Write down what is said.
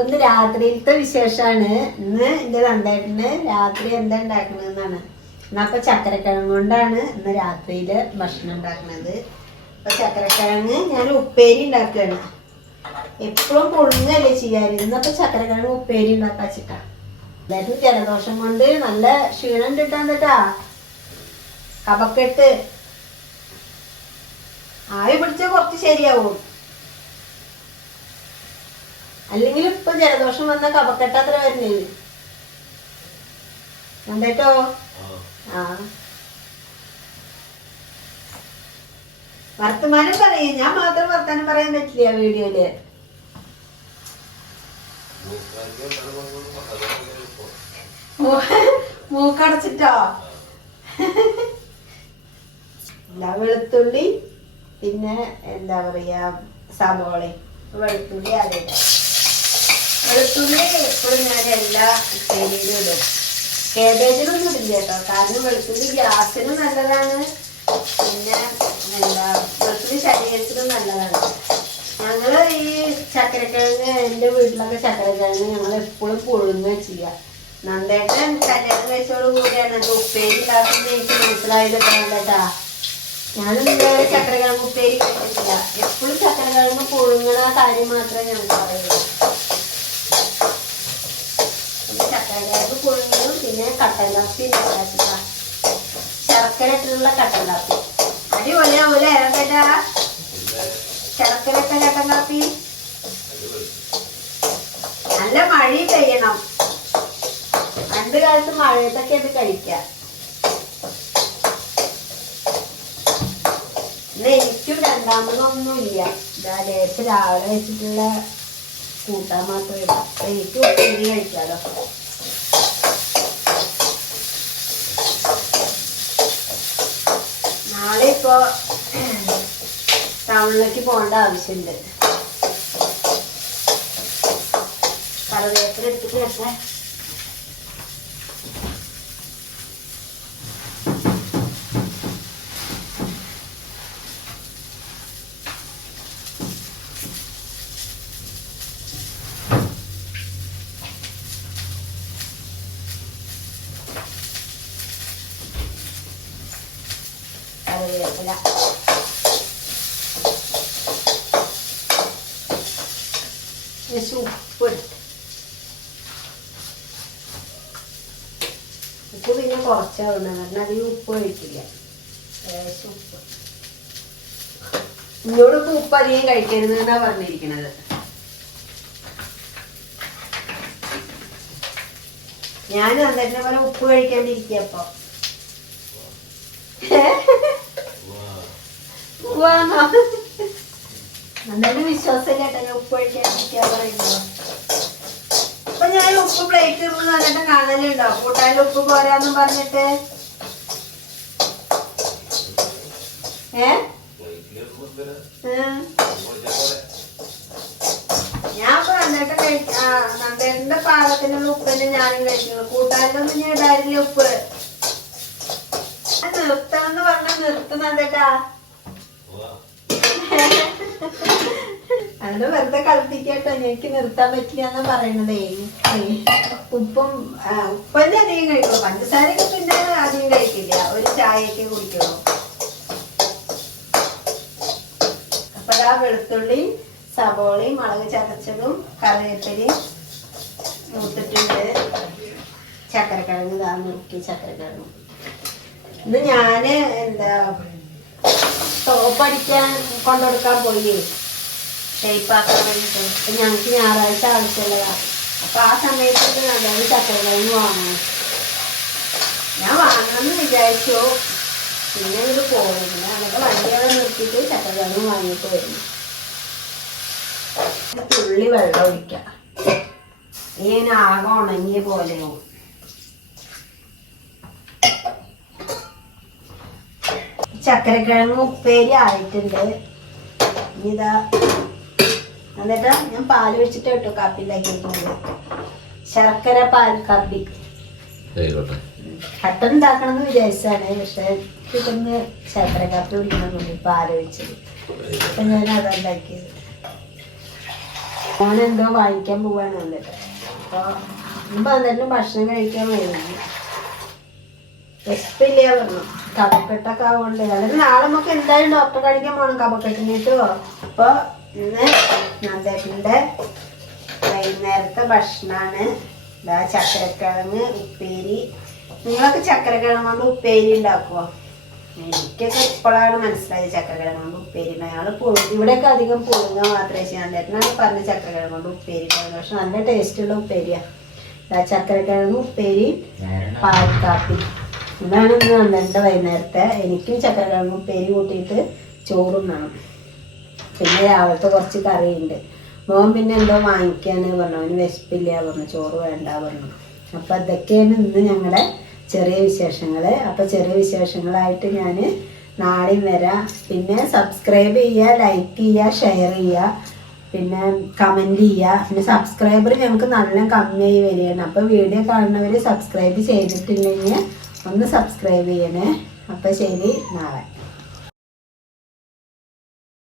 ഇന്ന് രാത്രിയിലത്തെ വിശേഷമാണ്. ഇന്ന് എന്റെ നന്ദേട്ടന് രാത്രി എന്താ ഉണ്ടാക്കണെന്നാണ്. എന്നപ്പൊ ചക്കരക്കിഴങ്ങ് കൊണ്ടാണ് ഇന്ന് രാത്രിയില് ഭക്ഷണം ഉണ്ടാക്കുന്നത്. അപ്പൊ ചക്കരക്കിഴങ്ങ് ഞാൻ ഉപ്പേരി ഉണ്ടാക്കുകയാണ്. എപ്പോഴും പുഴുങ്ങല്ലേ ചെയ്യാറ്. ഇന്നപ്പൊ ചക്കരക്കിഴങ്ങ് ഉപ്പേരി ഉണ്ടാക്കാച്ചിട്ടാ. അതായത് ജലദോഷം കൊണ്ട് നല്ല ക്ഷീണം കിട്ടാന്നിട്ടാ. കഫക്കെട്ട് ആവി പിടിച്ച കുറച്ച് ശരിയാവും. അല്ലെങ്കിൽ ഇപ്പൊ ജലദോഷം വന്ന കഫക്കെട്ട് അത്ര വരുന്നില്ല. എന്തേട്ടോ ആ വർത്തമാനം പറയും. ഞാൻ മാത്രം വർത്താനം പറയാൻ പറ്റില്ല വീഡിയോയില്. മൂക്കടച്ചിട്ടോ? വെളുത്തുള്ളി പിന്നെ എന്താ പറയാ സവോള. വെളുത്തുള്ളി ആദ്യം വെളുത്തുള്ളി എപ്പോഴും ഞാൻ എല്ലാ ഉപ്പേരിയിലും ഇടും. കേബേജിലൊന്നും ഇടില്ല കേട്ടോ. കാരണം വെളുത്തുള്ളി ഗ്യാസിനും നല്ലതാണ്. പിന്നെ എന്താ വെളുത്തുള്ളി ശരീരത്തിനും നല്ലതാണ്. ഞങ്ങള് ഈ ചക്കരക്കിഴങ്ങ് എന്റെ വീട്ടിലൊക്കെ ചക്കരക്കിഴങ്ങ് ഞങ്ങൾ എപ്പോഴും പുഴുങ്ങുക ചെയ്യുക. നന്ദേട്ടൻ കല്യാണം കഴിച്ചോട് കൂടിയാണ് അത് ഉപ്പേരി ഉണ്ടാക്കുന്നത് എനിക്ക് മനസ്സിലായത് കേട്ടാ. ഞാനും ഇതുവരെ ചക്കരക്കിഴങ്ങ് ഉപ്പേരി കഴിച്ചിട്ടില്ല. എപ്പോഴും ചക്കരക്കിഴങ്ങ് പുഴുങ്ങണ കാര്യം മാത്രമേ ഞങ്ങൾക്ക് പറയുള്ളൂ. ചക്കരക്കിഴങ്ങ് പുഴുങ്ങിയും പിന്നെ കട്ടൻ കാപ്പി ഉണ്ടാക്കുക. ശർക്കര ഇട്ടുള്ള കട്ടൻ കാപ്പി അടിപൊളിയാവൂലേ കേട്ടാ? ശർക്കര ഇട്ട കട്ടൻ കാപ്പി നല്ല മഴയും പെയ്യണം. പണ്ട് കാലത്ത് മഴയത്തൊക്കെ അത് കഴിക്കാം. ഇന്ന് എനിക്കും രണ്ടാമതൊന്നുമില്ല. ഇതാ ലേശം രാവിലെ വെച്ചിട്ടുള്ള കൂട്ടാൻ മാത്രമേ ഇടാം. എനിക്ക് ഉപ്പേരി കഴിക്കാലോ. നാളെ ഇപ്പോ ടൗണിലേക്ക് പോകേണ്ട ആവശ്യമുണ്ട്. കറിവേപ്പില എടുത്തിട്ട് വെച്ചേ. കറിവേപ്പില ഉപ്പ് ഉപ്പ് പിന്നെ കുറച്ചാവുന്ന കാരണം അധികം ഉപ്പ് കഴിക്കില്ല. ഉപ്പ് ഇന്നോടൊക്കെ ഉപ്പ് അധികം കഴിക്കരുത് എന്നാ പറഞ്ഞിരിക്കണത്. ഞാൻ അന്നേരത്തെ പോലെ ഉപ്പ് കഴിക്കാണ്ടിരിക്കപ്പോ എന്തായാലും വിശ്വാസമില്ല കേട്ടോ. ഞാൻ ഉപ്പ് കഴിക്കാണ്ടിരിക്കാ പറയുന്നത്. അപ്പൊ ഞാൻ ഉപ്പ് പ്ലേറ്റ് ഇടുന്നു എന്നിട്ട് കാണലുണ്ടോ? കൂട്ടാൻ ഉപ്പ് പോരാന്നും പറഞ്ഞിട്ട്. ഞാൻ ഇപ്പൊ നന്ദേട്ടന്റെ പാകത്തിനുള്ള ഉപ്പ് തന്നെ ഞാനും കഴിക്കുന്നു. കൂട്ടാനൊന്നും ഞാൻ ഇടാറില്ല ഉപ്പ്. നിർത്തണമെന്ന് പറഞ്ഞാൽ നിർത്തുന്നുണ്ടേട്ടാ. അങ്ങനെ വെറുതെ കളിപ്പിക്കട്ടോ. എനിക്ക് നിർത്താൻ പറ്റില്ല എന്നാ പറയണതേ. ഉപ്പന്നെ അധികം കഴിക്കുള്ളൂ. പഞ്ചസാരയൊക്കെ പിന്നെ അധികം കഴിക്കില്ല. ഒരു ചായയൊക്കെ കുടിക്കുള്ളൂ. അപ്പൊ ആ വെളുത്തുള്ളിയും സവോളയും മുളക് ചതച്ചതും കറിവേപ്പിലയും മൂത്തിട്ടുണ്ട്. ചക്കരക്കിഴങ്ങ് ഇതാ നോക്കി. ചക്കരക്കിഴങ്ങ് ഇത് ഞാന് എന്താ ടോപ്പ് അടിക്കാൻ കൊണ്ടുകൊടുക്കാൻ പോയി ഷേപ്പാക്കാൻ വേണ്ടിട്ട്. ഞങ്ങക്ക് ഞായറാഴ്ച ആവശ്യമുള്ളതാ. അപ്പൊ ആ സമയത്ത് നല്ലൊരു ചക്കരക്കിഴങ്ങ് വാങ്ങണം. ഞാൻ വാങ്ങണമെന്ന് വിചാരിച്ചു. പിന്നെ ഇത് പോകുന്നില്ല. അതൊക്കെ വണ്ടികളെ നിർത്തിയിട്ട് ചക്കരക്കിഴങ്ങ് വാങ്ങിയിട്ട് വരുന്നു. തുള്ളി വെള്ളം ഒഴിക്കാം. ഇങ്ങനെ ആകെ ഉണങ്ങിയ പോലെയാവും. ചക്കരക്കിഴങ്ങ് ഉപ്പേരി ആയിട്ടുണ്ട്. ഇതാ എന്നിട്ട് ഞാൻ പാല് വെച്ചിട്ട് കേട്ടോ കാപ്പി ഉണ്ടാക്കിയിട്ടുണ്ട്. ശർക്കര പാൽ കാപ്പി. കട്ടൻ ഉണ്ടാക്കണം എന്ന് വിചാരിച്ചാണ്. പക്ഷെ ഇതൊന്ന് ശർക്കര കാപ്പി കുടിക്കണം പാല് വെച്ചത്. അപ്പൊ ഞാൻ അതുണ്ടാക്കിയത്. ഞാൻ എന്തോ വാങ്ങിക്കാൻ പോവാണ് വന്നിട്ട്. അപ്പോൾ ഇപ്പം എന്നിട്ടും ഭക്ഷണം കഴിക്കാൻ വരുന്നു. വിശപ്പില്ല പറഞ്ഞു, കഫക്കെട്ടൊക്കെ ആവുകൊണ്ട്. അല്ലെങ്കിൽ നാളെ നമുക്ക് എന്തായാലും ഡോക്ടറെ കാണിക്കാൻ പോകണം കഫക്കെട്ടിനിട്ടോ. അപ്പോൾ ഇന്ന് നന്ദേട്ടൻ്റെ വൈകുന്നേരത്തെ ഭക്ഷണമാണ്. ഇതാ ചക്കരക്കിഴങ്ങ് ഉപ്പേരി. നിങ്ങളൊക്കെ ചക്കരക്കിഴങ്ങ് കൊണ്ട് ഉപ്പേരി ഉണ്ടാക്കുമോ? എനിക്കൊക്കെ ഇപ്പോഴാണ് മനസ്സിലായത് ചക്കരക്കിഴങ്ങ് കൊണ്ട് ഉപ്പേരി. ഞങ്ങൾ ഇവിടെയൊക്കെ അധികം പുഴുങ്ങ മാത്രമേ ചെയ്യാൻ. നന്ദേട്ടനാണ് പറഞ്ഞ ചക്കരക്കിഴങ്ങ് കൊണ്ട് ഉപ്പേരി ഉണ്ടാകുന്നത്. പക്ഷെ നല്ല ടേസ്റ്റുള്ള ഉപ്പേരിയാണ്. ചക്കരക്കിഴങ്ങ് ഉപ്പേരി പാൽക്കാപ്പി. ഇതാണ് ഇന്ന് നന്ദേട്ടൻ്റെ വൈകുന്നേരത്തെ. എനിക്കും ചക്കരക്കിഴങ്ങ് ഉപ്പേരി കൂട്ടിയിട്ട് ചോറും വേണം. പിന്നെ രാവിലത്തെ കുറച്ച് കറിയുണ്ട്. മോൻ പിന്നെ എന്തോ വാങ്ങിക്കാന് പറഞ്ഞു, അവന് വിശപ്പില്ല പറഞ്ഞു, ചോറ് വേണ്ട പറഞ്ഞു. അപ്പം അതൊക്കെയാണ് ഇന്ന് ഞങ്ങളുടെ ചെറിയ വിശേഷങ്ങൾ. അപ്പം ചെറിയ വിശേഷങ്ങളായിട്ട് ഞാൻ നാളെയും വരാം. പിന്നെ സബ്സ്ക്രൈബ് ചെയ്യുക, ലൈക്ക് ചെയ്യുക, ഷെയർ ചെയ്യുക, പിന്നെ കമൻറ്റ് ചെയ്യുക. പിന്നെ സബ്സ്ക്രൈബർ ഞങ്ങൾക്ക് നല്ല കമ്മിയായി വരികയാണ്. അപ്പോൾ വീഡിയോ കാണുന്നവർ സബ്സ്ക്രൈബ് ചെയ്തിട്ടില്ലെങ്കിൽ ഒന്ന് സബ്സ്ക്രൈബ് ചെയ്യണേ. അപ്പം ശരി, നാളെ.